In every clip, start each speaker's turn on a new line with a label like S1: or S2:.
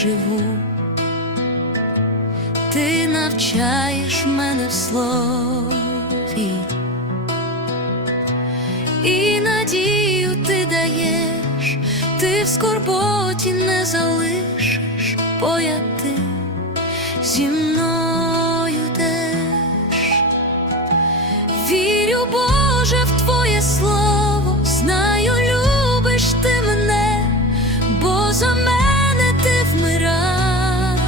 S1: живу. Ти навчаєш мене в слові, і надію ти даєш, ти в скорботі не залишиш, бо я ти зі мною йдеш. Вірю, Боже, в Твоє слово, за мене ти вмирав,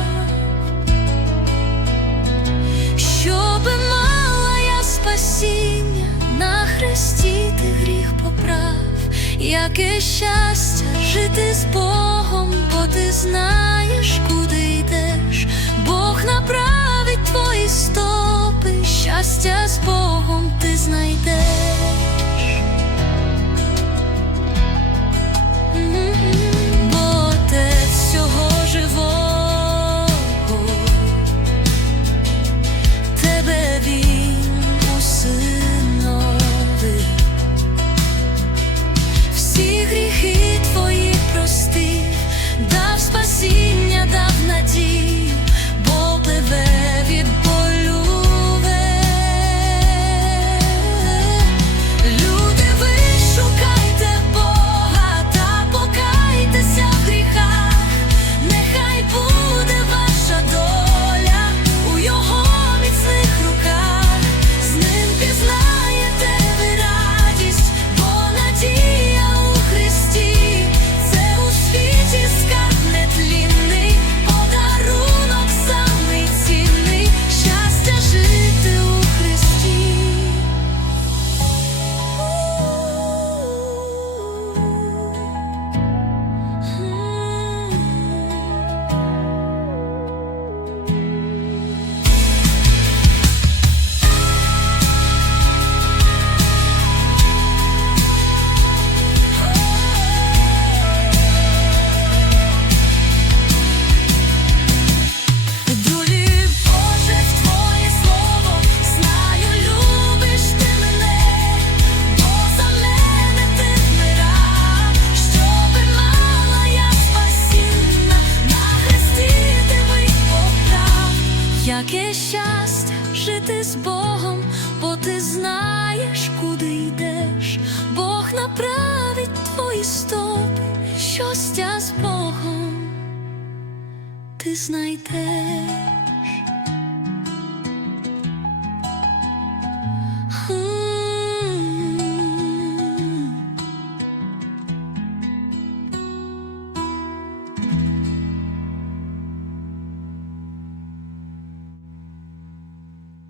S1: щоби мала я спасіння, на хресті ти гріх поправ, яке щастя жити з Богом, бо ти знаєш, куди йдеш, Бог направить твої стопи, щастя з Богом ти знайдеш. Яке щастя жити з Богом, бо ти знаєш, куди йдеш, Бог направить твої стопи, щастя з Богом ти знайдеш.